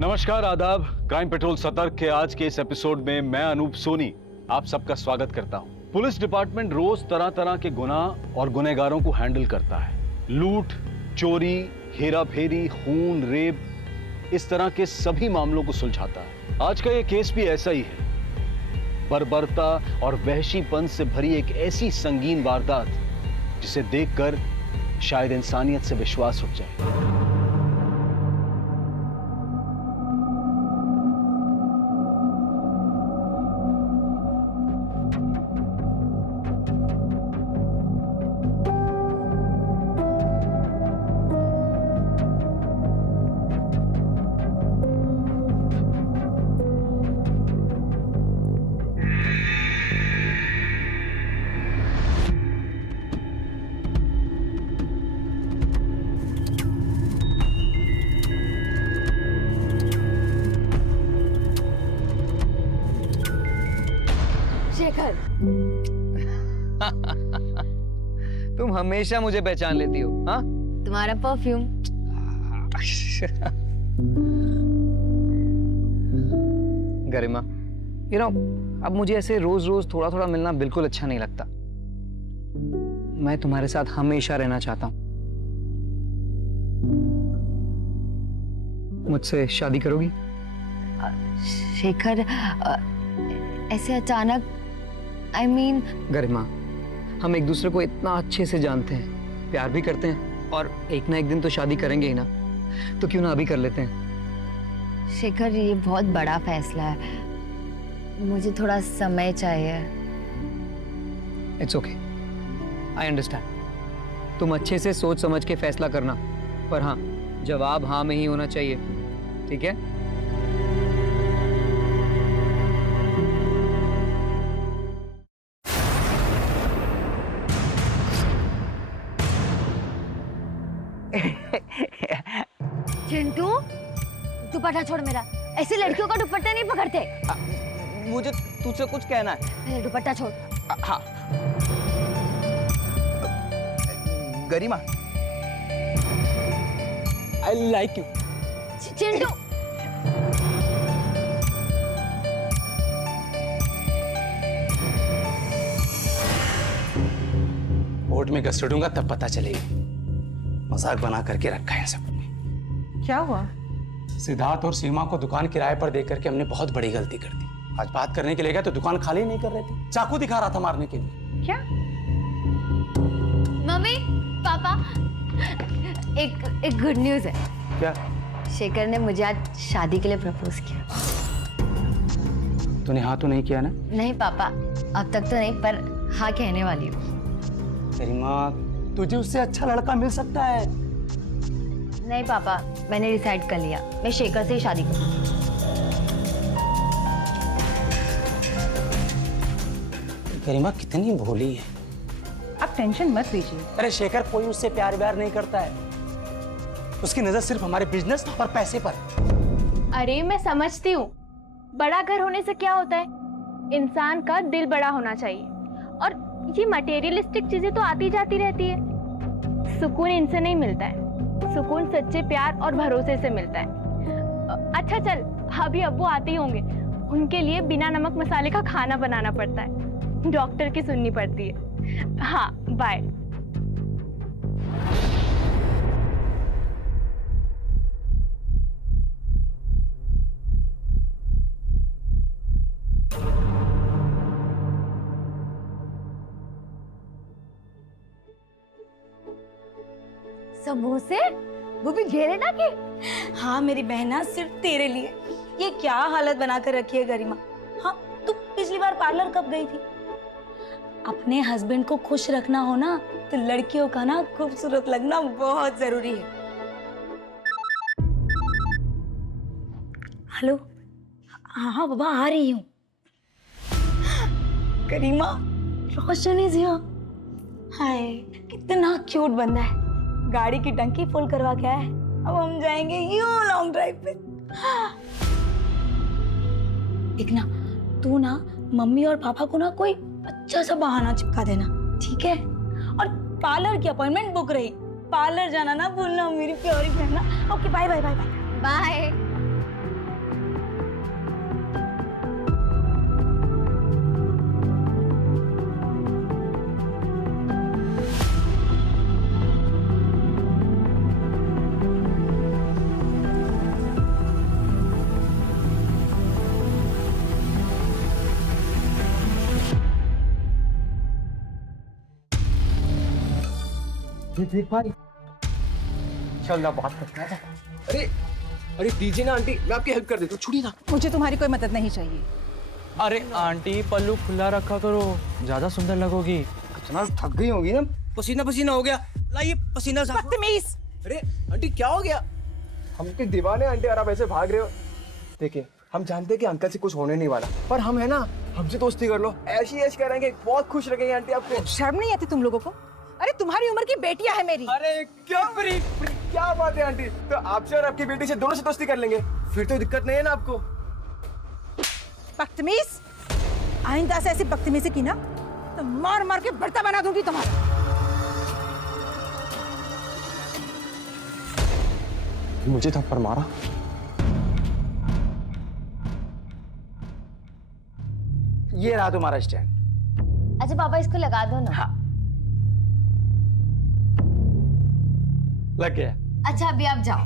नमस्कार, आदाब। Crime petrol सतर्क के आज के इस एपिसोड में मैं अनूप सोनी आप सबका स्वागत करता हूं। पुलिस डिपार्टमेंट रोज तरह तरह के गुनाह और गुनहगारों को हैंडल करता है। लूट, चोरी, हेरा फेरी, खून, रेप, इस तरह के सभी मामलों को सुलझाता है। आज का ये केस भी ऐसा ही है। बर्बरता और वहशीपन से भरी एक ऐसी संगीन वारदात जिसे देखकर शायद इंसानियत से विश्वास उठ जाए। शेखर, तुम हमेशा मुझे पहचान लेती हो, हाँ? तुम्हारा परफ्यूम। गरिमा, अब मुझे ऐसे रोज रोज थोड़ा थोड़ा मिलना बिल्कुल अच्छा नहीं लगता। मैं तुम्हारे साथ हमेशा रहना चाहता हूँ। मुझसे शादी करोगी? शेखर, ऐसे अचानक गरिमा, हम एक दूसरे को इतना अच्छे से जानते हैं, प्यार भी करते हैं और एक ना एक दिन तो शादी करेंगे ही ना, तो क्यों ना अभी कर लेते हैं? शेखर, ये बहुत बड़ा फैसला है, मुझे थोड़ा समय चाहिए। It's okay, I understand. तुम अच्छे से सोच समझ के फैसला करना, पर हाँ, जवाब हाँ में ही होना चाहिए, ठीक है? चिंटू, दुपट्टा छोड़ मेरा। ऐसे लड़कियों का दुपट्टा नहीं पकड़ते। मुझे तुझसे कुछ कहना है। पहले दुपट्टा छोड़। हाँ। Garima, I like you. Chintu, court में घसीट दूंगा तब पता चलेगा। मजाक बना करके रखा है सबने। क्या हुआ? सिद्धार्थ और सीमा को दुकान किराए पर दे करके हमने बहुत बड़ी गलती कर दी। आज बात करने के लिए गया तो दुकान खाली नहीं कर रहे थे, चाकू दिखा रहा था मारने के लिए। क्या? मम्मी, पापा, एक गुड न्यूज है। क्या? शेखर ने मुझे आज शादी के लिए प्रपोज किया। तूने हाँ तो नहीं किया ना? नहीं पापा, अब तक तो नहीं, पर हाँ कहने वाली हूँ। गरिमा, तुझे उससे अच्छा लड़का मिल सकता है। नहीं पापा, मैंने डिसाइड कर लिया, मैं शेखर से ही शादी करूंगी। गरिमा कितनी भोली है। आप टेंशन मत लीजिए। अरे शेखर कोई उससे प्यार व्यार नहीं करता है, उसकी नजर सिर्फ हमारे बिजनेस और पैसे पर है। अरे मैं समझती हूँ, बड़ा घर होने से क्या होता है, इंसान का दिल बड़ा होना चाहिए। और ये मटेरियलिस्टिक चीजें तो आती जाती रहती है, सुकून इनसे नहीं मिलता है। सुकून सच्चे प्यार और भरोसे से मिलता है। अच्छा चल, अभी अब्बू आते ही होंगे, उनके लिए बिना नमक मसाले का खाना बनाना पड़ता है, डॉक्टर की सुननी पड़ती है। हाँ, बाय। समोसे, वो भी घेरे ना के। हाँ मेरी बहना, सिर्फ तेरे लिए। ये क्या हालत बनाकर रखी है गरिमा। हाँ, तू पिछली बार पार्लर कब गई थी? अपने हस्बैंड को खुश रखना हो ना, तो लड़कियों का ना खूबसूरत लगना बहुत जरूरी है। हेलो, हाँ बाबा, आ रही हूँ। गरिमा, रोशन इज हियर। हाय, कितना क्यूट बंदा है। गाड़ी की टंकी फुल करवा के आया है। अब हम जाएंगे यूं लॉन्ग ड्राइव पे। एक ना, तू ना मम्मी और पापा को ना कोई अच्छा सा बहाना चिपका देना, ठीक है? और पार्लर की अपॉइंटमेंट बुक रही, पार्लर जाना ना भूलना मेरी प्यारी बहना। Okay, bye bye bye bye bye. देख भाई, चल ना बात करते हैं। अरे अरे दीजिए ना आंटी, मैं आपकी हेल्प कर देता हूँ, छुड़िए ना। मुझे तुम्हारी कोई मदद नहीं चाहिए। अरे आंटी पल्लू खुला रखा करो, ज्यादा सुंदर लगोगी। इतना थक गई होगी ना, पसीना पसीना हो गया। लाइए पसीना साफ। बदतमीज। अरे आंटी क्या हो गया? हम के दीवाने आंटी, और आप ऐसे भाग रहे हो। देखिए हम जानते हैं कि अंकल से कुछ होने नहीं वाला, पर हम है ना, हमसे दोस्ती कर लो, ऐसी ऐश करेंगे, बहुत खुश लगेंगे आंटी आपको। शर्म नहीं आती तुम लोगों को? अरे तुम्हारी उम्र की बेटियां है मेरी। अरे क्या क्या बात है आंटी, तो आपसे और आपकी बेटी से दोनों से दोस्ती कर लेंगे, फिर तो दिक्कत नहीं है ना आपको। बदतमीज, आइंदा से ऐसी बदतमीजी की ना तो मार मार के भरता बना दूंगी तुम्हारा। मुझे थप्पड़ मारा? ये रहा तुम्हारा स्टैंड। अच्छा पापा इसको लगा दो ना। हाँ। लग गया। अच्छा अभी आप जाओ।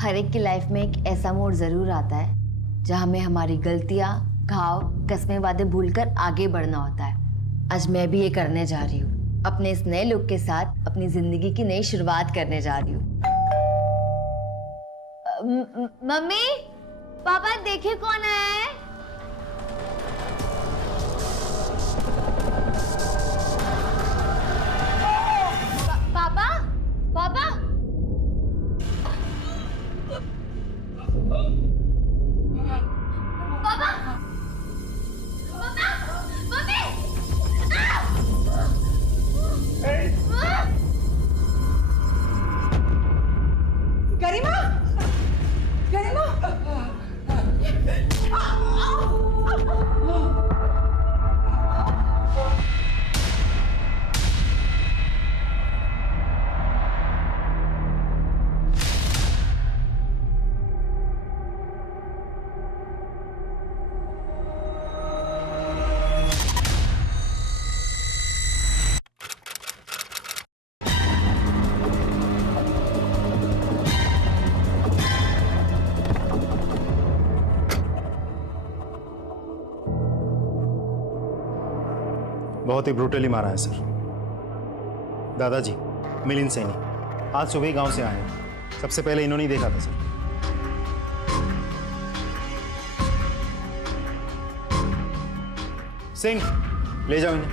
हर एक की लाइफ में एक ऐसा मोड़ जरूर आता है जहां हमें हमारी गलतियां, घाव, कस्में, वादे भूलकर आगे बढ़ना होता है। आज मैं भी ये करने जा रही हूँ। अपने इस नए लुक के साथ अपनी जिंदगी की नई शुरुआत करने जा रही हूँ। मम्मी, पापा देखिए कौन है। पापा, पापा। पापा, मम्मी, गरिमा, गरिमा। बहुत ही ब्रूटली मारा है सर। दादाजी मिलिंद सैनी आज सुबह ही गांव से आए हैं। सबसे पहले इन्होंने ही देखा था सर। सिंह ले जाओ इन्हें।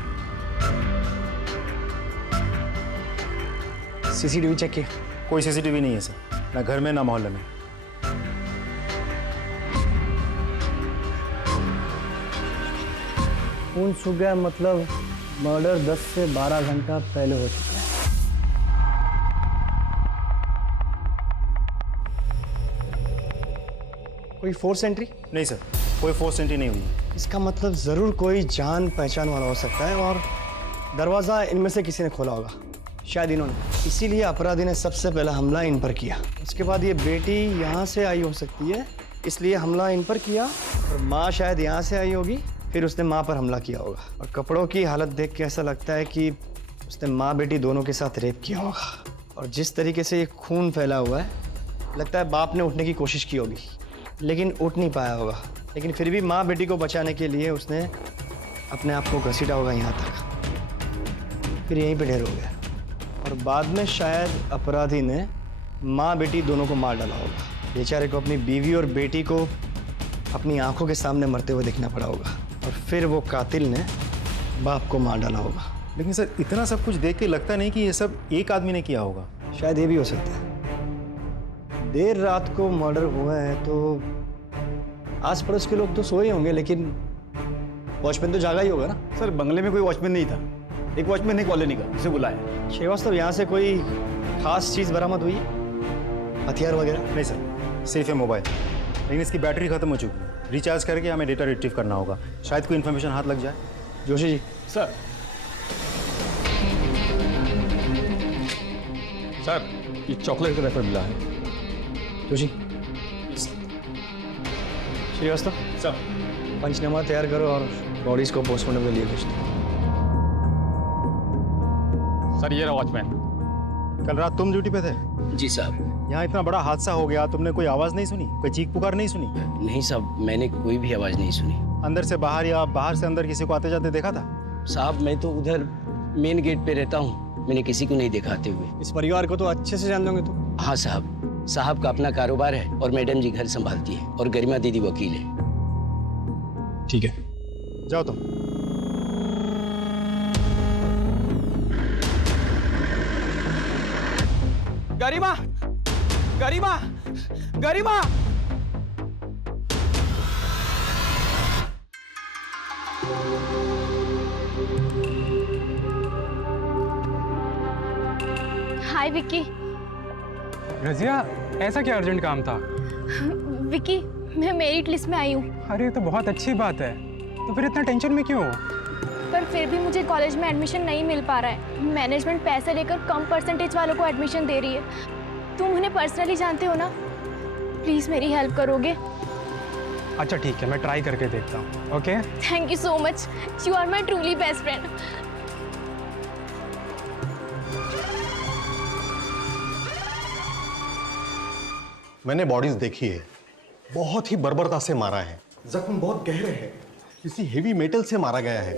सीसीटीवी चेक किया? कोई सीसीटीवी नहीं है सर, ना घर में ना मोहल्ले में। खून सूख गया, मतलब मर्डर 10 से 12 घंटा पहले हो चुका है। कोई फोर्स एंट्री? नहीं सर, कोई फोर्स एंट्री नहीं हुई है। इसका मतलब जरूर कोई जान पहचान वाला हो सकता है और दरवाजा इनमें से किसी ने खोला होगा, शायद इन्होंने। इसीलिए अपराधी ने सबसे पहला हमला इन पर किया। उसके बाद ये बेटी यहाँ से आई हो सकती है, इसलिए हमला इन पर किया, और माँ शायद यहाँ से आई होगी, फिर उसने माँ पर हमला किया होगा। और कपड़ों की हालत देख के ऐसा लगता है कि उसने माँ बेटी दोनों के साथ रेप किया होगा। और जिस तरीके से ये खून फैला हुआ है, लगता है बाप ने उठने की कोशिश की होगी लेकिन उठ नहीं पाया होगा। लेकिन फिर भी माँ बेटी को बचाने के लिए उसने अपने आप को घसीटा होगा यहाँ तक, फिर यहीं पे ढेर हो गया। और बाद में शायद अपराधी ने माँ बेटी दोनों को मार डाला होगा। बेचारे को अपनी बीवी और बेटी को अपनी आंखों के सामने मरते हुए देखना पड़ा होगा, और फिर वो कातिल ने बाप को मार डाला होगा। लेकिन सर इतना सब कुछ देख के लगता नहीं कि ये सब एक आदमी ने किया होगा। शायद ये भी हो सकता है। देर रात को मर्डर हुआ है तो आस पड़ोस के लोग तो सोए होंगे, लेकिन वॉचमैन तो जागा ही होगा ना। सर बंगले में कोई वॉचमैन नहीं था, एक वॉचमैन है कॉलोनी का, उसे बुलाया। श्रीवास्तव, यहाँ से कोई खास चीज़ बरामद हुई, हथियार वगैरह? नहीं सर, सिर्फ है मोबाइल, लेकिन इसकी बैटरी खत्म हो चुकी है। रिचार्ज करके हमें डेटा रिट्रीव करना होगा, शायद कोई इन्फॉर्मेशन हाथ लग जाए। जोशी जी। सर ये चॉकलेट का रैपर मिला है। जोशी। श्रीवास्तव सर पंचनामा तैयार करो और बॉडीज को पोस्टमार्टम के लिए भेज दो। सर ये रहा वॉचमैन। कल रात तुम ड्यूटी पे थे? जी साहब। यहाँ इतना बड़ा हादसा हो गया, तुमने कोई आवाज़ नहीं सुनी? कोई चीख पुकार नहीं सुनी? नहीं साहब, मैंने कोई भी आवाज़ नहीं सुनी। अंदर से बाहर या बाहर से अंदर किसी को आते जाते देखा था? साहब मैं तो उधर मेन गेट पे रहता हूँ, मैंने किसी को नहीं देखा आते हुए। इस परिवार को तो अच्छे से जानते होंगे तुम। हाँ साहब, साहब का अपना कारोबार है और मैडम जी घर संभालती है और गरिमा दीदी वकील है। ठीक है, जाओ तुम। गरिमा, गरिमा, गरिमा। हाय विक्की। रजिया, ऐसा क्या अर्जेंट काम था? विक्की, मैं मेरिट लिस्ट में आई हूँ। अरे तो बहुत अच्छी बात है, तो फिर इतना टेंशन में क्यों? पर फिर भी मुझे कॉलेज में एडमिशन नहीं मिल पा रहा है। मैनेजमेंट पैसे लेकर कम परसेंटेज वालों को एडमिशन दे रही है। तुम उन्हें पर्सनली जानते हो ना, प्लीज़ मेरी हेल्प करोगे? अच्छा ठीक है, मैं ट्राई करके देखता हूँ। Okay, thank you so much, you are my truly best friend. मैंने बॉडीज देखी है, बहुत ही बर्बरता से मारा है, जख्म बहुत गहरे हैं, किसी हेवी मेटल से मारा गया है।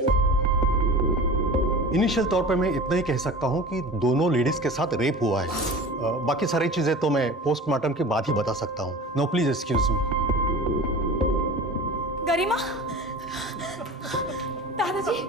इनिशियल तौर पे मैं इतना ही कह सकता हूँ कि दोनों लेडीज के साथ रेप हुआ है। बाकी सारी चीजें तो मैं पोस्टमार्टम के बाद ही बता सकता हूँ। No please excuse me. Garima, दादाजी।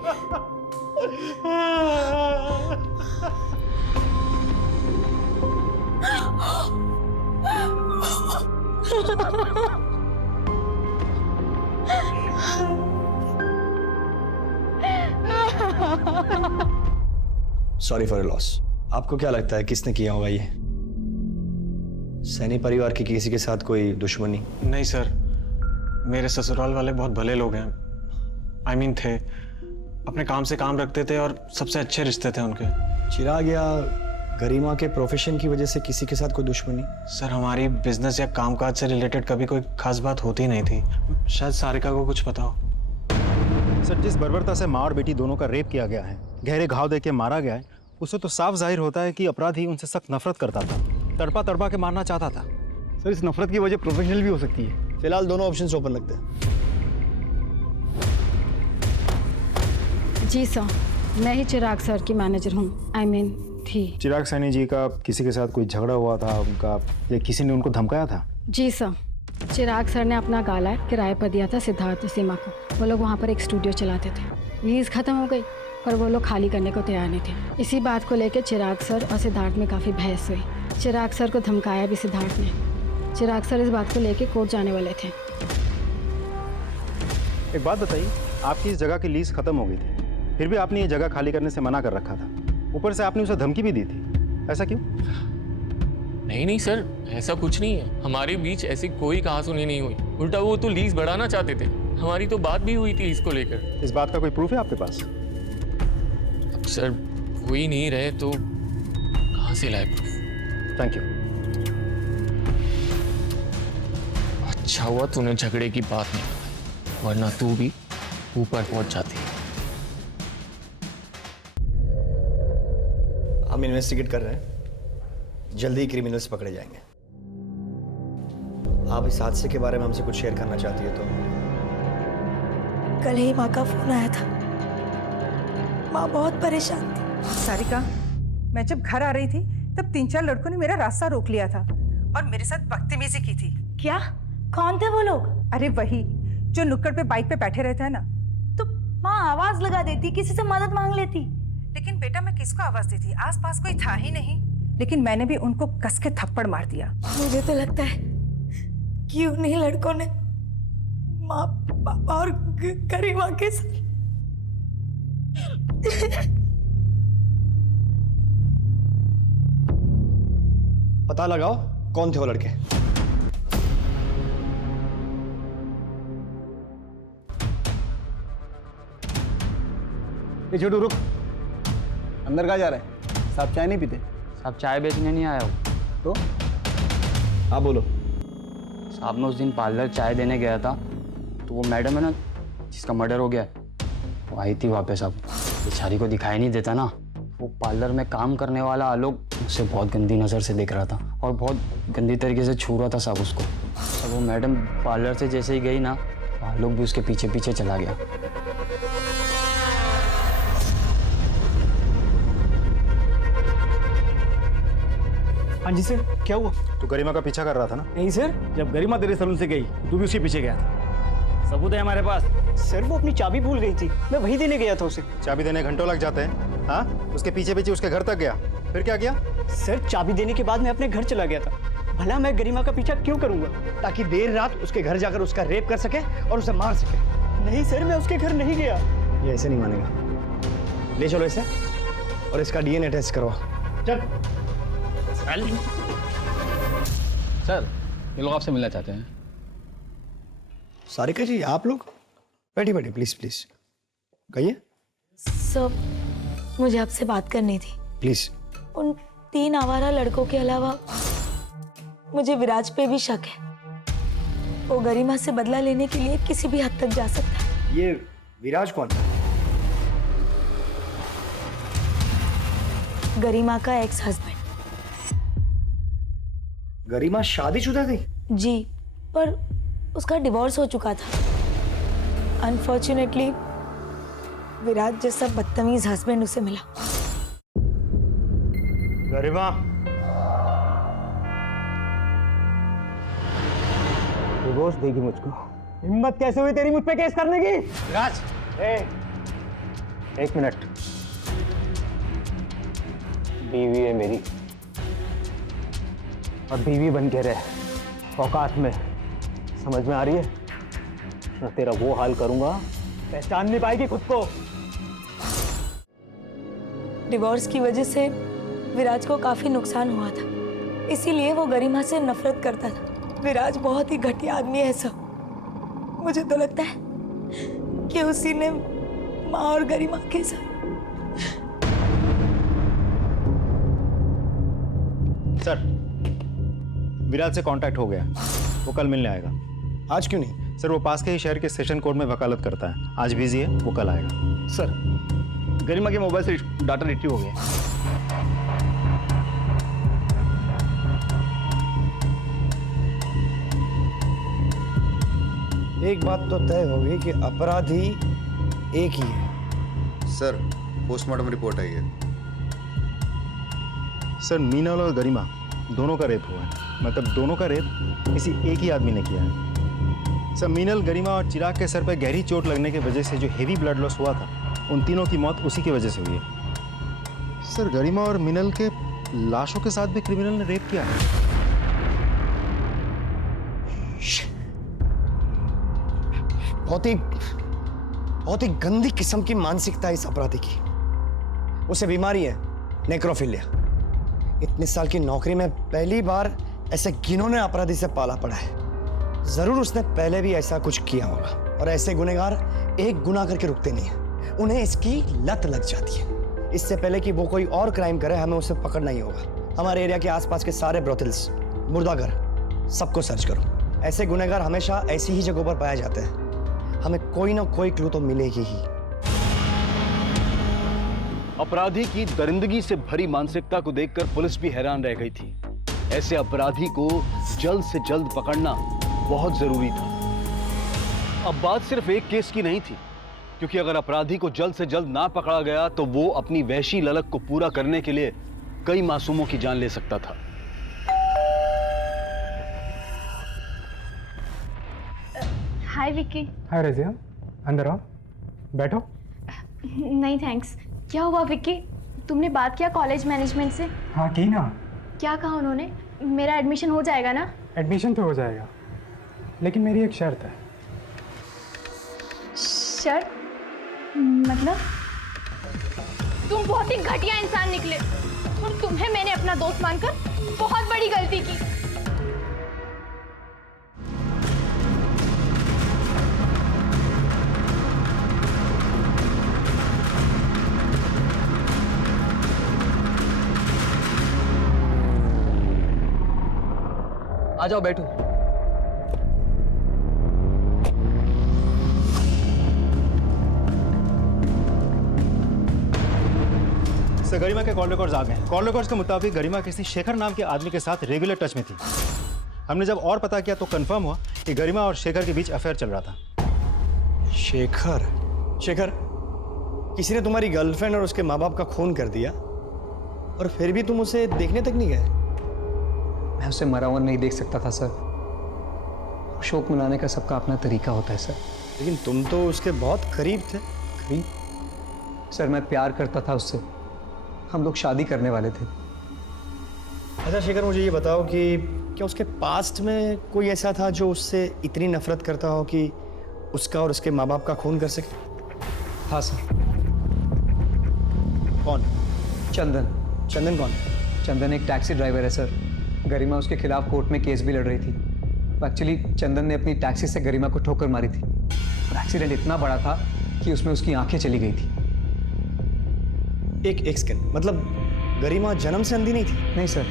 Sorry for loss. आपको क्या लगता है किसने किया होगा ये? सैनी परिवार की किसी के साथ कोई दुश्मनी? नहीं सर, मेरे ससुराल वाले बहुत भले लोग हैं। I mean थे, अपने काम से काम रखते थे और सबसे अच्छे रिश्ते थे उनके। चिराग या गरिमा के प्रोफेशन की वजह से किसी के साथ कोई दुश्मनी? सर हमारी बिजनेस या कामकाज से रिलेटेड कभी कोई खास बात होती नहीं थी। शायद सारिका को कुछ पता हो। सर, जिस बर्बरता से माँ और बेटी दोनों का रेप किया गया है, गहरे घाव देके मारा गया है, उससे तो साफ जाहिर होता है कि अपराधी उनसे सख्त नफरत करता था, तड़पा तड़पा के मारना चाहता था। सर, इस नफरत की वजह प्रोफेशनल भी हो सकती है। फिलहाल दोनों ऑप्शंस ओपन रखते हैं। जी सर, मैं ही चिराग सर की मैनेजर हूँ। I mean थी। चिराग सैनी जी का किसी के साथ कोई झगड़ा हुआ था उनका, या किसी ने उनको धमकाया था? जी सर, चिराग सर ने अपना गाला किराए पर दिया था सिद्धार्थ और सीमा को। वो लोग वहाँ पर एक स्टूडियो चलाते थे। लीज खत्म हो गई पर वो लोग खाली करने को तैयार नहीं थे। इसी बात को लेकर चिराग सर और सिद्धार्थ में काफ़ी बहस हुई। चिराग सर को धमकाया भी सिद्धार्थ ने। चिराग सर इस बात को लेकर कोर्ट जाने वाले थे। एक बात बताइए, आपकी इस जगह की लीज खत्म हो गई थी, फिर भी आपने ये जगह खाली करने से मना कर रखा था। ऊपर से आपने उसे धमकी भी दी थी, ऐसा क्यों? नहीं सर, ऐसा कुछ नहीं है। हमारे बीच ऐसी कोई कहासुनी नहीं हुई। उल्टा वो तो लीज बढ़ाना चाहते थे। हमारी तो बात भी हुई थी इसको लेकर। इस बात का कोई प्रूफ है आपके पास? अब सर हो ही नहीं रहे तो कहाँ से लाए प्रूफ? Thank you. अच्छा हुआ तूने झगड़े की बात नहीं बताई, वरना तू भी ऊपर पहुंच जाती। हम इन्वेस्टिगेट कर रहे हैं, जल्दी ही क्रिमिनल्स पकड़े जाएंगे। आप इस हादसे के बारे में हमसे कुछ शेयर करना चाहती है तो? कल ही माँ का फोन आया था। माँ बहुत परेशान थी। सारिका, मैं जब घर आ रही थी तब 3-4 लड़कों ने मेरा रास्ता रोक लिया था और मेरे साथ बदतमीजी की थी। क्या? कौन थे वो लोग? अरे वही जो नुक्कड़ पे बाइक पे बैठे रहते हैं ना। तो माँ आवाज लगा देती, किसी से मदद मांग लेती। लेकिन बेटा मैं किसको आवाज देती? आसपास कोई था ही नहीं। लेकिन मैंने भी उनको कस के थप्पड़ मार दिया। मुझे तो लगता है कि उन्हीं लड़कों ने माँ, पापा और गरिमा के साथ पता लगाओ कौन थे वो लड़के। छोटू रुक, अंदर कहाँ जा रहा है? साहब चाय नहीं पीते? साहब चाय बेचने नहीं आया हो तो? हाँ बोलो। साहब मैं उस दिन पार्लर चाय देने गया था, तो वो मैडम है ना जिसका मर्डर हो गया, वो आई थी वहाँ पे। साहब बेचारी को दिखाई नहीं देता ना, वो पार्लर में काम करने वाला आलोक उसे बहुत गंदी नज़र से देख रहा था और बहुत गंदी तरीके से छू रहा था सब उसको। अब वो मैडम पार्लर से जैसे ही गई ना, लोग भी उसके पीछे पीछे चला गया। हाँ जी सर, क्या हुआ? तू गरिमा का पीछा कर रहा था ना? नहीं सर, जब गरिमा तेरे सलून से गई तू भी उसके पीछे गया था। सबूत है हमारे पास। सर वो अपनी चाबी भूल गई थी, मैं वही देने गया था उसे। चाबी देने घंटों लग जाते हैं। हाँ, उसके पीछे पीछे उसके घर तक गया, फिर क्या किया? सर चाबी देने के बाद मैं अपने घर चला गया था। भला मैं गरिमा का पीछा क्यों करूंगा? ताकि देर रात उसके घर जाकर उसका रेप कर सके और उसे मार सके। नहीं सर, मैं उसके घर नहीं गया। ये ऐसे नहीं मानेगा। ले चलो इसे और इसका डीएनए टेस्ट करवा। चल। सर, ये लोग आपसे मिलना चाहते हैं। सारिका जी, आप लोग बैठिए बैठिए, प्लीज प्लीज कहिए। सर, मुझे आपसे बात करनी थी। प्लीज। उन 3 आवारा लड़कों के अलावा मुझे विराज पे भी शक है। वो गरिमा से बदला लेने के लिए किसी भी हद तक जा सकता है। ये विराज कौन है? गरिमा का एक्स हस्बैंड। गरिमा शादीशुदा थी? जी, पर उसका डिवोर्स हो चुका था। अनफॉर्चुनेटली विराज जैसा बदतमीज हस्बैंड उसे मिला। गरिमा, डिवोर्स देगी मुझको? हिम्मत कैसे हुई तेरी मुझ पे केस करने की? राज, एक मिनट। बीवी है मेरी और बीवी बन के रहे औकात में, समझ में आ रही है ना? तेरा वो हाल करूंगा पहचान नहीं पाएगी खुद को। डिवोर्स की वजह से विराज को काफी नुकसान हुआ था, इसीलिए वो गरिमा से नफरत करता था। विराज बहुत ही घटिया आदमी है सब। मुझे तो लगता है कि उसी ने माँ और गरिमा के साथ। सर, विराज से कांटेक्ट हो गया, वो कल मिलने आएगा। आज क्यों नहीं? सर, वो पास के ही शहर के सेशन कोर्ट में वकालत करता है। आज बिजी है, वो कल आएगा। सर, गरिमा के मोबाइल से डाटा रिट्रीव हो गया। एक बात तो तय होगी कि अपराधी एक ही है। सर, पोस्टमार्टम रिपोर्ट आई है। सर, मीनल और गरिमा दोनों का रेप हुआ है। मतलब दोनों का रेप किसी एक ही आदमी ने किया है। सर, मीनल, गरिमा और चिराग के सर पर गहरी चोट लगने की वजह से जो हेवी ब्लड लॉस हुआ था, उन तीनों की मौत उसी की वजह से हुई है। सर, गरिमा और मीनल के लाशों के साथ भी क्रिमिनल ने रेप किया है। बहुत ही गंदी किस्म की मानसिकता है इस अपराधी की। उसे बीमारी है नेक्रोफिलिया। इतने साल की नौकरी में पहली बार ऐसे घिनौने अपराधी से पाला पड़ा है। जरूर उसने पहले भी ऐसा कुछ किया होगा। और ऐसे गुनहगार एक गुनाह करके रुकते नहीं हैं, उन्हें इसकी लत लग जाती है। इससे पहले कि वो कोई और क्राइम करे, हमें उसे पकड़ना ही होगा। हमारे एरिया के आसपास के सारे ब्रोथल्स, मुर्दाघर, सबको सर्च करो। ऐसे गुनहगार हमेशा ऐसी ही जगहों पर पाए जाते हैं। हमें कोई ना कोई क्लू तो मिलेगी ही। अपराधी की दरिंदगी से भरी मानसिकता को देखकर पुलिस भी हैरान रह गई थी। ऐसे अपराधी को जल्द से जल्द पकड़ना बहुत जरूरी था। अब बात सिर्फ एक केस की नहीं थी, क्योंकि अगर अपराधी को जल्द से जल्द ना पकड़ा गया तो वो अपनी वहशी ललक को पूरा करने के लिए कई मासूमों की जान ले सकता था। हाय विक्की। हाय रजिया, अंदर आओ, बैठो। नहीं थैंक्स। क्या हुआ विक्की? तुमने बात किया कॉलेज मैनेजमेंट से? हाँ की ना। क्या कहा उन्होंने? मेरा एडमिशन हो जाएगा ना? एडमिशन तो हो जाएगा, लेकिन मेरी एक शर्त है। शर्त? मतलब? तुम बहुत ही घटिया इंसान निकले और तुम्हें मैंने अपना दोस्त मानकर बहुत बड़ी गलती की। आ जाओ, बैठो। सर गरिमा के कॉल रिकॉर्ड्स आ गए हैं। कॉल रिकॉर्ड्स के मुताबिक गरिमा किसी शेखर नाम के आदमी के साथ रेगुलर टच में थी। हमने जब और पता किया तो कंफर्म हुआ कि गरिमा और शेखर के बीच अफेयर चल रहा था। शेखर? शेखर, किसी ने तुम्हारी गर्लफ्रेंड और उसके माँ बाप का खून कर दिया और फिर भी तुम उसे देखने तक नहीं गए? मैं उसे मरा हुआ नहीं देख सकता था सर। शोक मनाने का सबका अपना तरीका होता है सर। लेकिन तुम तो उसके बहुत करीब थे। करीब? सर मैं प्यार करता था उससे, हम लोग शादी करने वाले थे। अच्छा शेखर, मुझे ये बताओ कि क्या उसके पास्ट में कोई ऐसा था जो उससे इतनी नफरत करता हो कि उसका और उसके माँ बाप का खून कर सके? हाँ सर। कौन? चंदन। चंदन कौन? चंदन एक टैक्सी ड्राइवर है सर। गरिमा उसके खिलाफ कोर्ट में केस भी लड़ रही थी। एक्चुअली चंदन ने अपनी टैक्सी से गरिमा को ठोकर मारी थी और एक्सीडेंट इतना बड़ा था कि उसमें उसकी आंखें चली गई थी। एक सेकंड, मतलब गरिमा जन्म से अंधी नहीं थी? नहीं सर,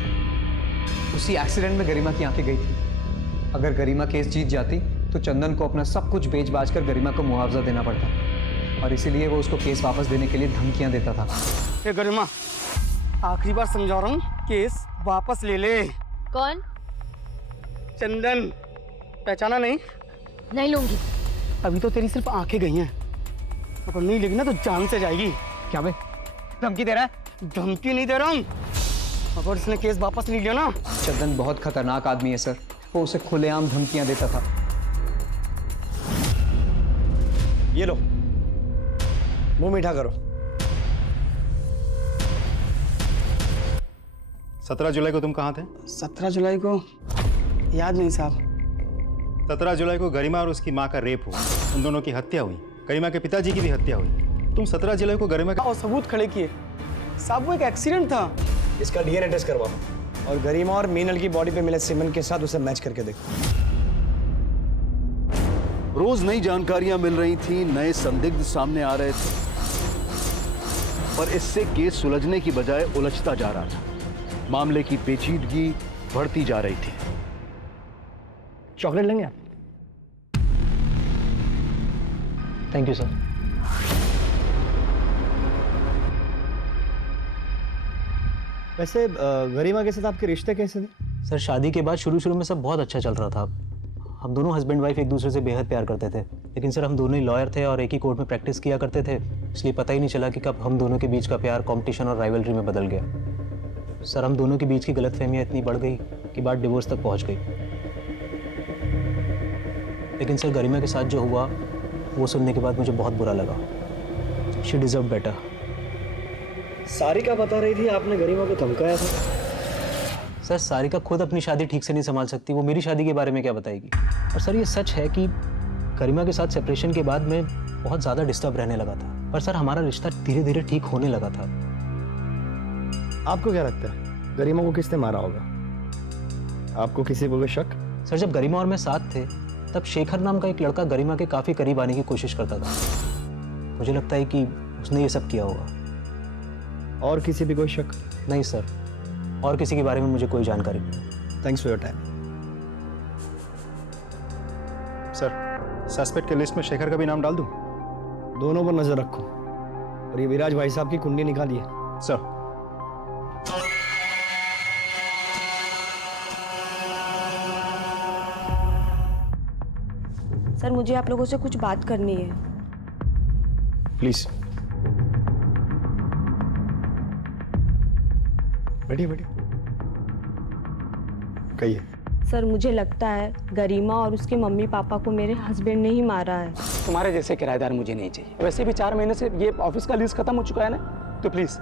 उसी एक्सीडेंट में गरिमा की आंखें गई थी। अगर गरिमा केस जीत जाती तो चंदन को अपना सब कुछ बेच बाच कर गरिमा को मुआवजा देना पड़ता और इसीलिए वो उसको केस वापस देने के लिए धमकियां देता था। ए गरिमा, आखिरी बार समझा रहा हूँ, केस वापस ले ले। कौन? चंदन, पहचाना नहीं? नहीं लूंगी। अभी तो तेरी सिर्फ आंखें गई हैं, अगर नहीं लेगी ना तो जान से जाएगी। क्या बे, धमकी दे रहा है? धमकी नहीं दे रहा हूँ, अगर इसने केस वापस नहीं लिया ना। चंदन बहुत खतरनाक आदमी है सर, वो उसे खुलेआम धमकियां देता था। ये लो, मुंह मीठा करो। 17 जुलाई को तुम कहाँ थे? 17 जुलाई को याद नहीं साहब। 17 जुलाई को गरिमा और उसकी माँ का रेप हुआ, उन दोनों की हत्या हुई, गरिमा के पिताजी की भी हत्या हुई। तुम 17 जुलाई को गरिमा का और सबूत खड़े किए साहब, वो एक एक्सीडेंट था। इसका डीएनए टेस्ट करवाओ और गरिमा और मीनल की बॉडी पे मिले सीमेंट के साथ उसे मैच करके देखो। रोज नई जानकारियां मिल रही थी, नए संदिग्ध सामने आ रहे थे, पर इससे केस सुलझने की बजाय उलझता जा रहा था। मामले की पेचीदगी बढ़ती जा रही थी। चॉकलेट लेंगे आप? Thank you sir. वैसे गरिमा के साथ आपके रिश्ते कैसे थे? सर शादी के बाद शुरू में सब बहुत अच्छा चल रहा था। हम दोनों हस्बैंड वाइफ एक दूसरे से बेहद प्यार करते थे, लेकिन सर हम दोनों ही लॉयर थे और एक ही कोर्ट में प्रैक्टिस किया करते थे, इसलिए पता ही नहीं चला कि कब हम दोनों के बीच का प्यार कंपटीशन और राइवलरी में बदल गया। सर हम दोनों के बीच की गलतफहमियां इतनी बढ़ गई कि बात डिवोर्स तक पहुंच गई। लेकिन सर गरिमा के साथ जो हुआ वो सुनने के बाद मुझे बहुत बुरा लगा। She deserve better. सारिका बता रही थी आपने गरिमा को धमकाया था। सर सारिका खुद अपनी शादी ठीक से नहीं संभाल सकती, वो मेरी शादी के बारे में क्या बताएगी। और सर ये सच है कि गरिमा के साथ सेपरेशन के बाद मैं बहुत ज़्यादा डिस्टर्ब रहने लगा था, पर सर हमारा रिश्ता धीरे धीरे ठीक होने लगा था। आपको क्या लगता है गरिमा को किसने मारा होगा? आपको किसी पर शक? सर जब गरिमा और मैं साथ थे तब शेखर नाम का एक लड़का गरिमा के काफ़ी करीब आने की कोशिश करता था। मुझे लगता है कि उसने ये सब किया होगा। और किसी भी कोई शक? नहीं सर, और किसी के बारे में मुझे कोई जानकारी नहीं। Thanks for your time. Sir suspect के लिस्ट में शेखर का भी नाम डाल दूं? दोनों पर नजर रखो और ये विराज भाई साहब की कुंडली निकालिए। सर सर मुझे आप लोगों से कुछ बात करनी है। प्लीज बैठिए बैठिए, कहिए। सर मुझे लगता है गरिमा और उसके मम्मी पापा को मेरे हस्बैंड ने ही मारा है। तुम्हारे जैसे किराएदार मुझे नहीं चाहिए। वैसे भी 4 महीने से ये ऑफिस का लीज खत्म हो चुका है ना, तो प्लीज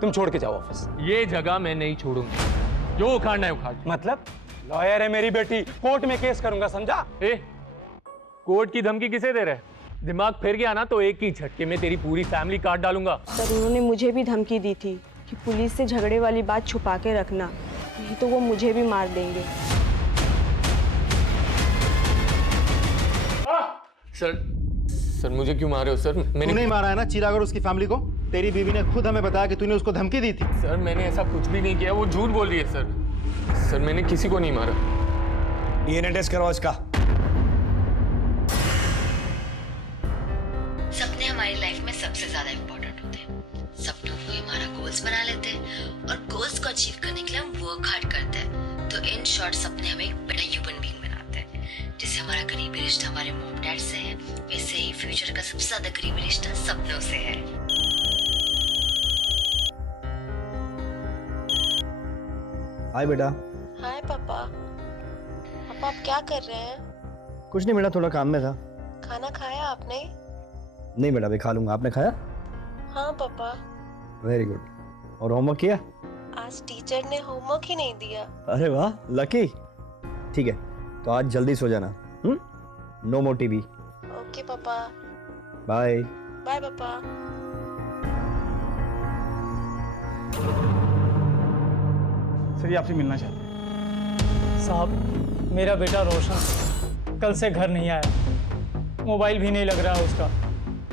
तुम छोड़ के जाओ ऑफिस। ये जगह मैं नहीं छोड़ूंगा, जो उखाड़ना है उखाड़। मतलब लॉयर है मेरी बेटी, कोर्ट में केस करूंगा, समझा? कोर्ट की धमकी किसे दे रहे? दिमाग फिर गया ना तो एक ही झटके में तेरी पूरी फैमिली काट डालूंगा। सर उन्होंने मुझे भी धमकी दी थी कि पुलिस से झगड़े वाली बात छुपा के रखना, नहीं तो वो मुझे भी मार देंगे। सर मुझे क्यों मार रहे हो सर? मैंने नहीं मारा है ना चिराग और उसकी फैमिली को। तेरी बीवी ने खुद हमें बताया कि तूने उसको धमकी दी थी। सर मैंने ऐसा कुछ भी नहीं किया, वो झूठ बोल रही है सर। सर मैंने किसी को नहीं मारा। डीएनए टेस्ट करवाओ इसका। सपने हमारी लाइफ में सबसे ज्यादा इम्पोर्टेंट होते हैं। सब लोग वो हमारा गोल्स बना लेते हैं और गोल्स को अचीव करने के लिए हम वर्क हार्ड करते हैं। तो इन शॉर्ट सपने हमें एक बड़ा ह्यूमन बीइंग बनाते हैं। जैसे हमारा करीबी रिश्ता हमारे मॉम डैड से है, वैसे ही फ्यूचर का सबसे ज्यादा करीबी रिश्ता सपनों से है। हाय बेटा। हाय पापा। पापा आप क्या कर रहे हैं? कुछ नहीं बेटा, थोड़ा काम में था। खाना खाया आपने? नहीं बेटा, अभी खा लूंगा। आपने खाया? हाँ पापा। Very good. और होमवर्क किया? आज टीचर ने होमवर्क ही नहीं दिया। अरे वाह, लकी। ठीक है, तो आज जल्दी सो जाना। No more TV. ओके पापा। बाय। बाय पापा। सर ये आपसे मिलना चाहते हैं। साहब मेरा बेटा रोशन कल से घर नहीं आया, मोबाइल भी नहीं लग रहा है उसका।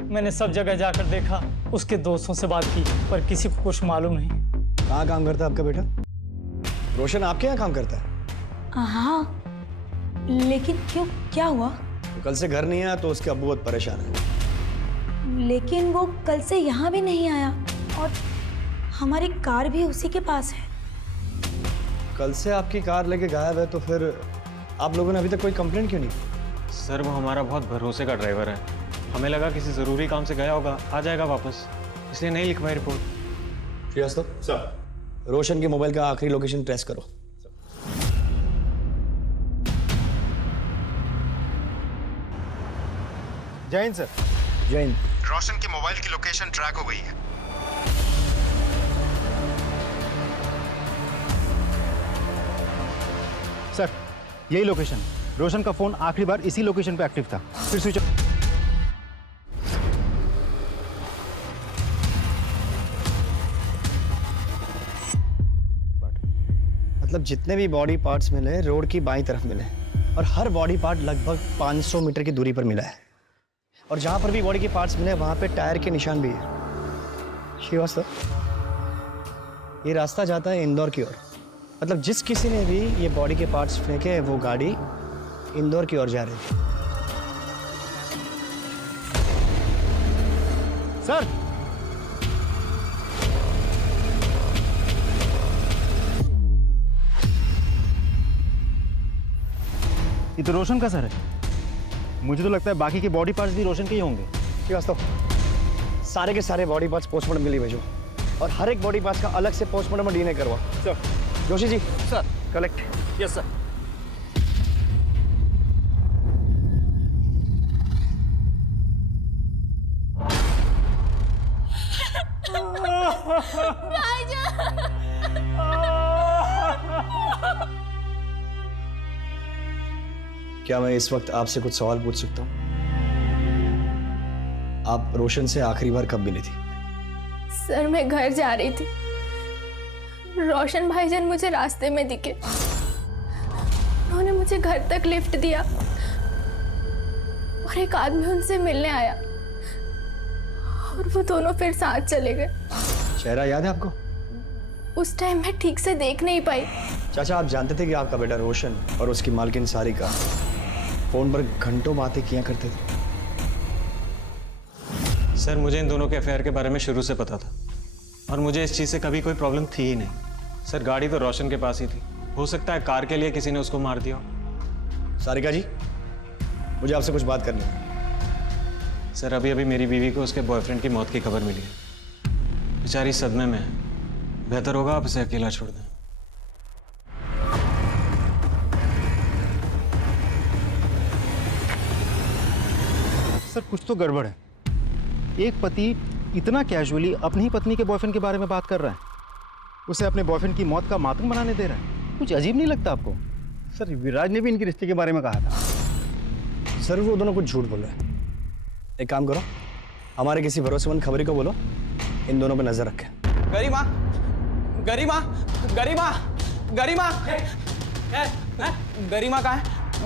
मैंने सब जगह जाकर देखा, उसके दोस्तों से बात की, पर किसी को कुछ मालूम नहीं। कहाँ काम करता है आपका बेटा? रोशन आपके यहाँ काम करता है? हाँ, लेकिन क्यों, क्या हुआ? तो कल से घर नहीं आया तो उसके अब्बू बहुत परेशान है। लेकिन वो कल से यहाँ भी नहीं आया और हमारी कार भी उसी के पास है। कल से आपकी कार लेके गायब है, तो फिर आप लोगों ने अभी तक कोई कंप्लेंट क्यों नहीं? सर वो हमारा बहुत भरोसे का ड्राइवर है, हमें लगा किसी ज़रूरी काम से गया होगा, आ जाएगा वापस, इसलिए नहीं लिखवाई रिपोर्ट। श्रीवास्तव सर, रोशन के मोबाइल का आखिरी लोकेशन ट्रेस करो। जय हिंद सर। जय हिंद। रोशन के मोबाइल की लोकेशन ट्रैक हो गई है। सर यही लोकेशन, रोशन का फोन आखिरी बार इसी लोकेशन पे एक्टिव था, फिर स्विच ऑफ। मतलब जितने भी बॉडी पार्ट्स मिले रोड की बाईं तरफ मिले, और हर बॉडी पार्ट लगभग 500 मीटर की दूरी पर मिला है। और जहां पर भी बॉडी के पार्ट्स मिले वहां पे टायर के निशान भी है। श्रीवास्तव, ये रास्ता जाता है इंदौर की ओर। मतलब जिस किसी ने भी ये बॉडी के पार्ट्स फेंके, वो गाड़ी इंदौर की ओर जा रही थी। सर ये तो रोशन का सर है। मुझे तो लगता है बाकी के बॉडी पार्ट्स भी रोशन के ही होंगे। श्रीवास्तव, सारे के सारे बॉडी पार्ट्स पोस्टमार्टम के लिए भेजो, और हर एक बॉडी पार्ट्स का अलग से पोस्टमार्टम और डीएनए करवा। Sir. Joshi ji. Sir. Collect. Yes sir. क्या मैं इस वक्त आपसे कुछ सवाल पूछ सकता हूँ? आप रोशन से आखिरी बार कब मिली थी? सर मैं घर जा रही थी, रोशन भाईजान मुझे रास्ते में दिखे। उन्होंने मुझे घर तक लिफ्ट दिया और एक आदमी उनसे मिलने आया और वो दोनों फिर साथ चले गए। चेहरा याद है आपको? उस टाइम मैं ठीक से देख नहीं पाई। चाचा, आप जानते थे कि आपका बेटा रोशन और उसकी मालकिन सारिका फोन पर घंटों बातें किया करते थे? सर मुझे इन दोनों के अफेयर के बारे में शुरू से पता था, और मुझे इस चीज़ से कभी कोई प्रॉब्लम थी ही नहीं। सर गाड़ी तो रोशन के पास ही थी, हो सकता है कार के लिए किसी ने उसको मार दिया हो। सारिका जी, मुझे आपसे कुछ बात करनी है। सर अभी अभी मेरी बीवी को उसके बॉयफ्रेंड की मौत की खबर मिली है, बेचारी सदमे में है, बेहतर होगा आप इसे अकेला छोड़ दें। सर कुछ तो गड़बड़ है। एक पति इतना कैजुअली अपनी ही पत्नी के बॉयफ्रेंड के बारे में बात कर रहा है, उसे अपने बॉयफ्रेंड की मौत का मातम बनाने दे रहा है। कुछ अजीब नहीं लगता आपको? सर विराज ने भी इनके रिश्ते के बारे में कहा था। सर वो दोनों कुछ झूठ बोल रहे हैं। एक काम करो, हमारे किसी भरोसेमंद खबरी को बोलो, इन दोनों पर नजर रखें। गरिमा, गरिमा, गरिमा, गरिमा, गरिमा कहाँ है?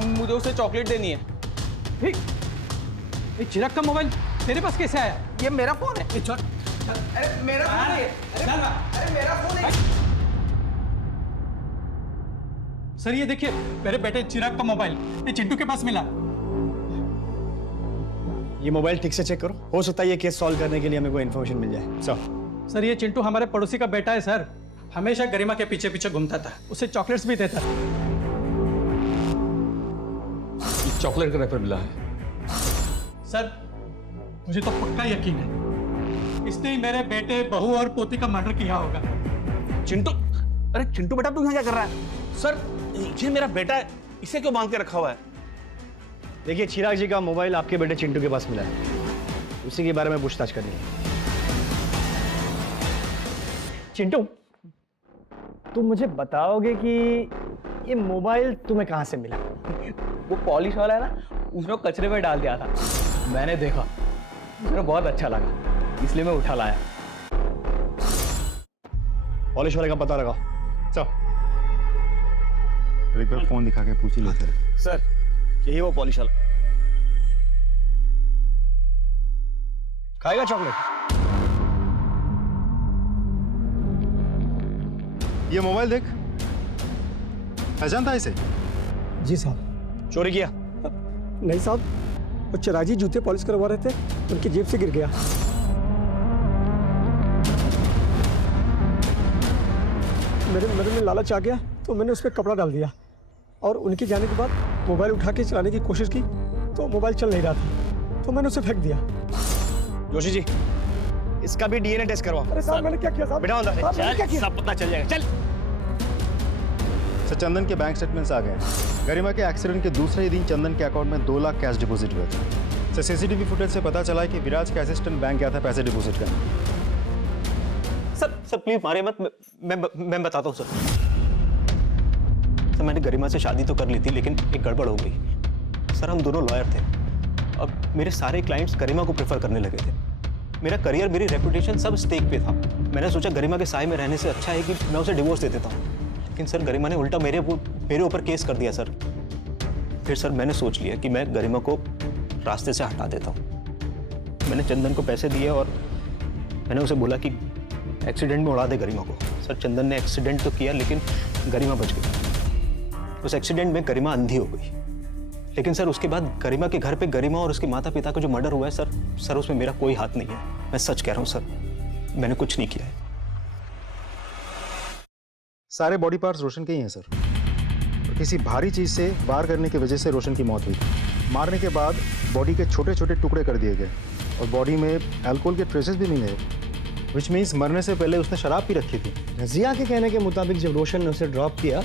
मुझे उसे चॉकलेट देनी है। ये चिराग का मोबाइल तेरे पास कैसे आया? ये मेरा फोन है। अरे मेरा फोन है। अरे मेरा फोन है। सर ये देखिए, मेरे बेटे चिराग का मोबाइल ये चिंटू के पास मिला। ये मोबाइल ठीक से चेक करो, हो सकता है ये केस सॉल्व करने के लिए हमें कोई इन्फॉर्मेशन मिल जाए। सर सर ये चिंटू हमारे पड़ोसी का बेटा है सर, हमेशा गरिमा के पीछे पीछे घूमता था, उसे चॉकलेट्स भी देता। चॉकलेट का रैपर मिला है सर मुझे तो पक्का यकीन है इसने ही मेरे बेटे, बहू और पोती का मर्डर किया होगा। चिंटू, अरे चिंटू बेटा तू यहाँ क्या कर रहा है? सर ये मेरा बेटा है, इसे क्यों बांध के रखा हुआ है? देखिए, चिराग जी का मोबाइल आपके बेटे चिंटू के पास मिला है, उसी के बारे में पूछताछ करनी है। चिंटू, तुम मुझे बताओगे कि ये मोबाइल तुम्हें कहाँ से मिला? वो पॉलिश वाला है ना, उसने कचरे में डाल दिया था, मैंने देखा, मुझे बहुत अच्छा लगा, इसलिए मैं उठा लाया। पॉलिश वाले का पता लगाओ। चलो एक बार फोन दिखा के पूछ ही लेते हैं। सर यही वो पॉलिश वाला। खाएगा चॉकलेट? ये मोबाइल देख, पहचानता है इसे? जी साहब। चोरी किया? नहीं साहब, वो चिराग जी जूते पॉलिश करवा रहे थे, उनकी जेब से गिर गया। मेरे में लालच आ गया तो मैंने उस पर कपड़ा डाल दिया और उनके जाने के बाद मोबाइल उठा के चलाने की कोशिश की तो मोबाइल चल नहीं रहा था, तो मैंने उसे फेंक दिया। जोशी जी, इसका भी डीएनए टेस्ट करवाओ। अरे साहब मैंने क्या किया साहब? बेटा अंदर चल, सब पता चल जाएगा। चल। सर चंदन के बैंक स्टेटमेंट्स आ गए। गरिमा के एक्सीडेंट के दूसरे ही दिन चंदन के अकाउंट में 2 लाख कैश डिपॉजिट हुए थे। सर सीसीटीवी फुटेज से पता चला कि विराज के असिस्टेंट बैंक गया था पैसे डिपॉजिट करने। सर प्लीज मारे मत, मैं बताता हूँ सर। मैंने गरिमा से शादी तो कर ली थी, लेकिन एक गड़बड़ हो गई। सर हम दोनों लॉयर थे, अब मेरे सारे क्लाइंट्स गरिमा को प्रेफर करने लगे थे। मेरा करियर, मेरी रेपुटेशन सब स्टेक पे था। मैंने सोचा गरिमा के साए में रहने से अच्छा है कि मैं उसे डिवोर्स दे देता हूँ, लेकिन सर गरिमा ने उल्टा मेरे ऊपर केस कर दिया सर। फिर सर मैंने सोच लिया कि मैं गरिमा को रास्ते से हटा देता हूँ। मैंने चंदन को पैसे दिए और मैंने उसे बोला कि एक्सीडेंट में उड़ा दे गरिमा को। सर चंदन ने एक्सीडेंट तो किया, लेकिन गरिमा बच गई। उस एक्सीडेंट में गरिमा अंधी हो गई, लेकिन सर उसके बाद गरिमा के घर पे गरिमा और उसके माता पिता का जो मर्डर हुआ है सर उसमें मेरा कोई हाथ नहीं है। मैं सच कह रहा हूँ सर, मैंने कुछ नहीं किया है। सारे बॉडी पार्ट्स रोशन के ही हैं सर। और किसी भारी चीज से वार करने की वजह से रोशन की मौत हुई। मारने के बाद बॉडी के छोटे छोटे टुकड़े कर दिए गए और बॉडी में अल्कोहल के ट्रेसेस भी मिले, विच मीन्स मरने से पहले उसने शराब पी रखी थी। रजिया के कहने के मुताबिक जब रोशन ने उसे ड्रॉप किया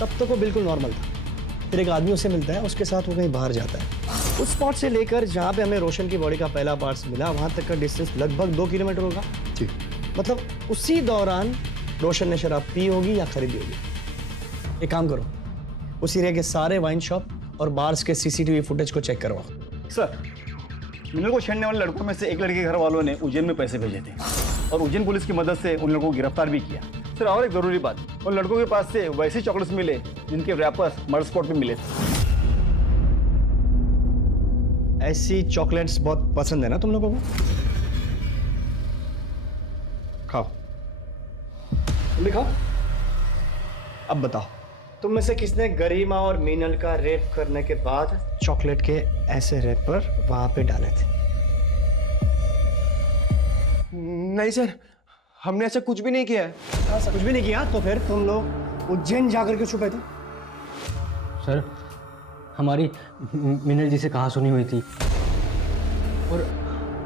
तब तक वो बिल्कुल नॉर्मल था। फिर एक आदमी उसे मिलता है, उसके साथ वो कहीं बाहर जाता है। उस स्पॉट से लेकर जहाँ पे हमें रोशन की बॉडी का पहला पार्ट्स मिला, वहाँ तक का डिस्टेंस लगभग 2 किलोमीटर होगा। जी। मतलब उसी दौरान रोशन ने शराब पी होगी या खरीदी होगी। एक काम करो, उस एरिया के सारे वाइन शॉप और बार्स के सीसीटीवी फुटेज को चेक करवाओ। सर, मिनल को छेड़ने वाले लड़कों में से एक लड़के के घर वालों ने उज्जैन में पैसे भेजे थे और उज्जैन पुलिस की मदद से उन लोगों को गिरफ्तार भी किया। सर और एक जरूरी बात, उन लड़कों के पास से वैसे चॉकलेट्स मिले जिनके रैपर्स मर्डर स्पॉट पे मिले थे। ऐसी चॉकलेट्स बहुत पसंद है ना तुम लोगों को? खाओ, तुम खाओ। अब बताओ, तुम में से किसने गरिमा और मीनल का रेप करने के बाद चॉकलेट के ऐसे रैपर वहां पे डाले थे? नहीं सर, हमने ऐसा कुछ भी नहीं किया है। कुछ भी नहीं किया तो फिर तुम लोग उज्जैन जाकर क्यों छुपे थे? सर हमारी मीनल जी से कहाँ सुनी हुई थी और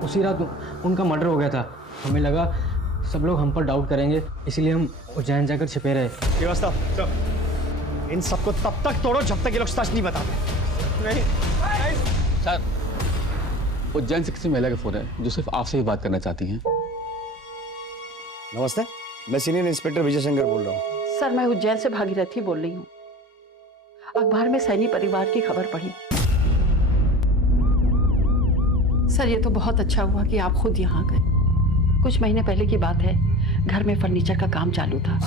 उसी रात उनका मर्डर हो गया था। हमें लगा सब लोग हम पर डाउट करेंगे, इसीलिए हम उज्जैन जाकर छिपे रहे। व्यवस्था इन सबको तब तक तोड़ो जब तक ये लोग सच नहीं बताते। नहीं सर, उज्जैन से किसी महिला का फोन है जो सिर्फ आपसे ही बात करना चाहती हैं। नमस्ते, मैं सीनियर इंस्पेक्टर विजय शंकर बोल रहा हूँ। सर मैं उज्जैन से भागीरथी बोल रही हूँ। अखबार में सैनी परिवार की खबर पढ़ी। सर ये तो बहुत अच्छा हुआ कि आप खुद यहाँ गए। कुछ महीने पहले की बात है, घर में फर्नीचर का काम चालू था।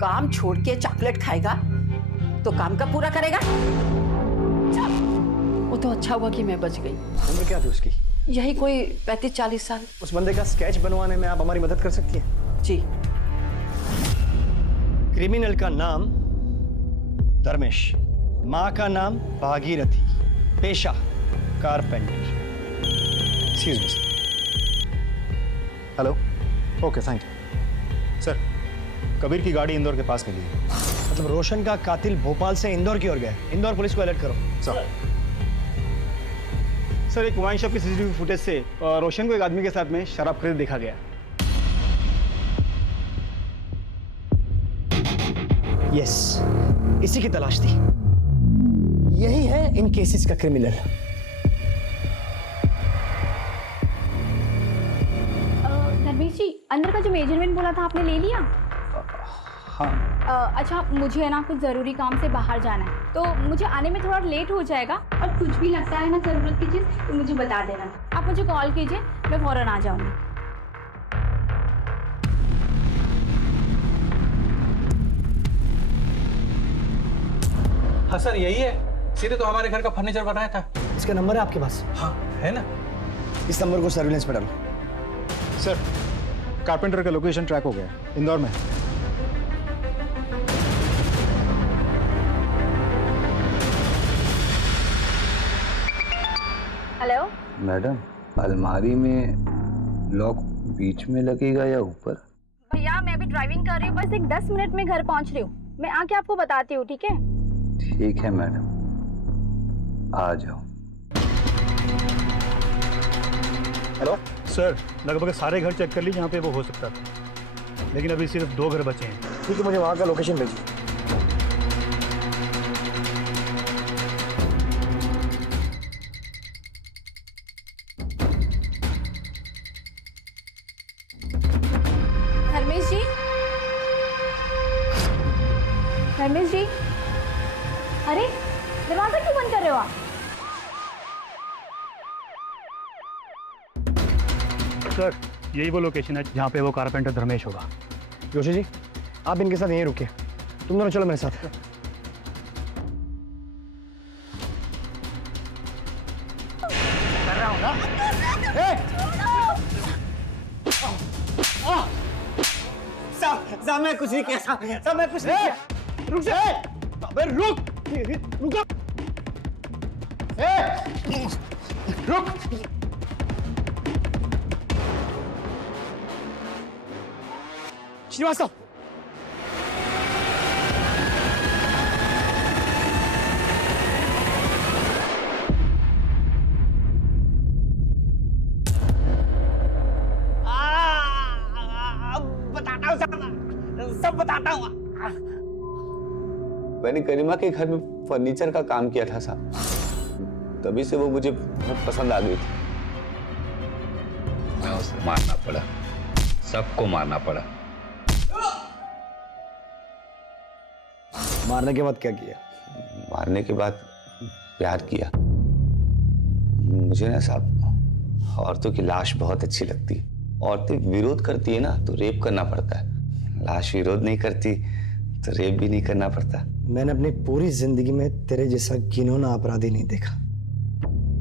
काम छोड़ के चॉकलेट खाएगा तो काम कब पूरा करेगा? वो तो अच्छा हुआ कि मैं बच गई। उम्र क्या थी उसकी? यही कोई 35-40 साल। उस बंदे का स्केच बनवाने में आप हमारी मदद कर सकती हैं? जी। क्रिमिनल का नाम धर्मेश, माँ का नाम भागीरथी, पेशा carpenter. Excuse me. Hello, okay thank you. Sir, Kabir की गाड़ी इंदौर के पास मिली है। मतलब रोशन का कातिल भोपाल से इंदौर की ओर गया। इंदौर पुलिस को अलर्ट करो। सर एक वाइन शॉप की सीसीटीवी फुटेज से रोशन को एक आदमी के साथ में शराब खरीद देखा गया। यस, इसी की तलाश थी। यही है इन केसेस का क्रिमिनल। धर्मेश जी, अंदर का जो मेजरमेंट बोला था आपने ले लिया? हाँ। अच्छा, मुझे है ना कुछ ज़रूरी काम से बाहर जाना है, तो मुझे आने में थोड़ा लेट हो जाएगा। और कुछ भी लगता है ना ज़रूरत की चीज़ तो मुझे बता देना। आप मुझे कॉल कीजिए, मैं फ़ौरन आ जाऊँगी। हाँ सर, यही है। सीधे तो हमारे घर का फर्नीचर बनाया था। इसका नंबर है आपके पास? हाँ है ना। इस नंबर को सर्विलेंस पे डालो। सर, कारपेंटर का लोकेशन ट्रैक हो गया, इंदौर में। हेलो मैडम, अलमारी में लॉक बीच में लगेगा या ऊपर? भैया, मैं अभी ड्राइविंग कर रही हूँ, बस एक 10 मिनट में घर पहुँच रही हूँ। मैं आके आपको बताती हूँ, ठीक है? ठीक है मैडम, आ जाओ। हेलो सर, लगभग सारे घर चेक कर ली जहाँ पे वो हो सकता था, लेकिन अभी सिर्फ 2 घर बचे हैं। ठीक है, मुझे वहाँ का लोकेशन भेजिए। धर्मेश जी, धर्मेश जी, अरे दरवाजा क्यों बंद कर रहे हो आप? सर, यही वो लोकेशन है जहाँ पे वो कारपेंटर धर्मेश होगा। जोशी जी, आप इनके साथ यहीं रुकिए। तुम दोनों चलो मेरे साथ। कर रहा हूँ ना। साहब मैं कुछ नहीं किया। साहब मैं कुछ नहीं किया। रुक जा। अबे रुक। रुक। रुक। श्रीवास्तव, बताता हूँ सब बताता हूँ। मैंने गरिमा के घर में फर्नीचर का काम किया था साहब, तभी से वो मुझे बहुत पसंद आ गई थी। मैं उसे मारना पड़ा, सबको मारना पड़ा। मारने के बाद क्या किया? मारने के बाद प्यार किया। मुझे ना साहब औरतों की लाश बहुत अच्छी लगती है। औरतें विरोध करती है ना तो रेप करना पड़ता है, लाश विरोध नहीं करती तो रेप भी नहीं करना पड़ता। मैंने अपनी पूरी जिंदगी में तेरे जैसा घिनौना अपराधी नहीं देखा।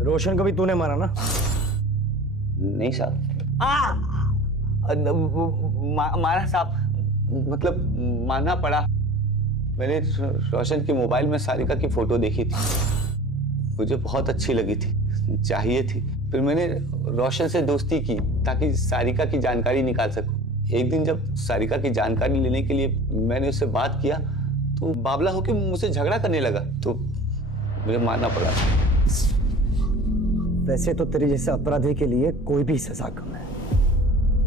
रोशन को भी तूने मारा ना? नहीं साहब। मारा साहब, मतलब मारना पड़ा। मैंने रोशन के मोबाइल में सारिका की फोटो देखी थी, मुझे बहुत अच्छी लगी थी, चाहिए थी। फिर मैंने रोशन से दोस्ती की ताकि सारिका की जानकारी निकाल सकूं। एक दिन जब सारिका की जानकारी लेने के लिए मैंने उससे बात किया तो बावला होकर मुझसे झगड़ा करने लगा, तो मुझे मारना पड़ा। वैसे तो तेरे जैसे अपराधी के लिए कोई भी सजा कम है,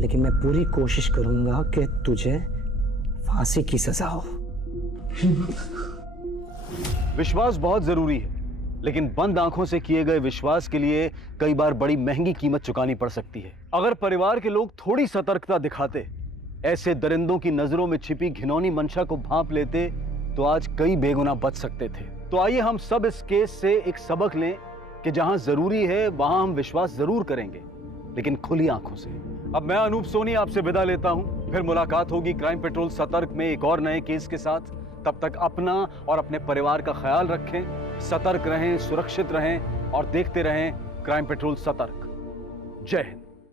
लेकिन मैं पूरी कोशिश करूंगा कि तुझे फांसी की सजा हो। विश्वास बहुत जरूरी है, लेकिन बंद आंखों से किए गए विश्वास के लिए कई बार बड़ी महंगी कीमत चुकानी पड़ सकती है। अगर परिवार के लोग थोड़ी सतर्कता दिखाते, ऐसे दरिंदों की नजरों में छिपी घिनौनी मंशा को भांप लेते, तो आज कई बेगुनाह बच सकते थे। तो आइए हम सब इस केस से एक सबक लें कि जहां जरूरी है वहां हम विश्वास जरूर करेंगे, लेकिन खुली आंखों से। अब मैं अनूप सोनी आपसे विदा लेता हूं, फिर मुलाकात होगी क्राइम पेट्रोल सतर्क में एक और नए केस के साथ। तब तक अपना और अपने परिवार का ख्याल रखें, सतर्क रहें, सुरक्षित रहें और देखते रहें क्राइम पेट्रोल सतर्क। जय हिंद।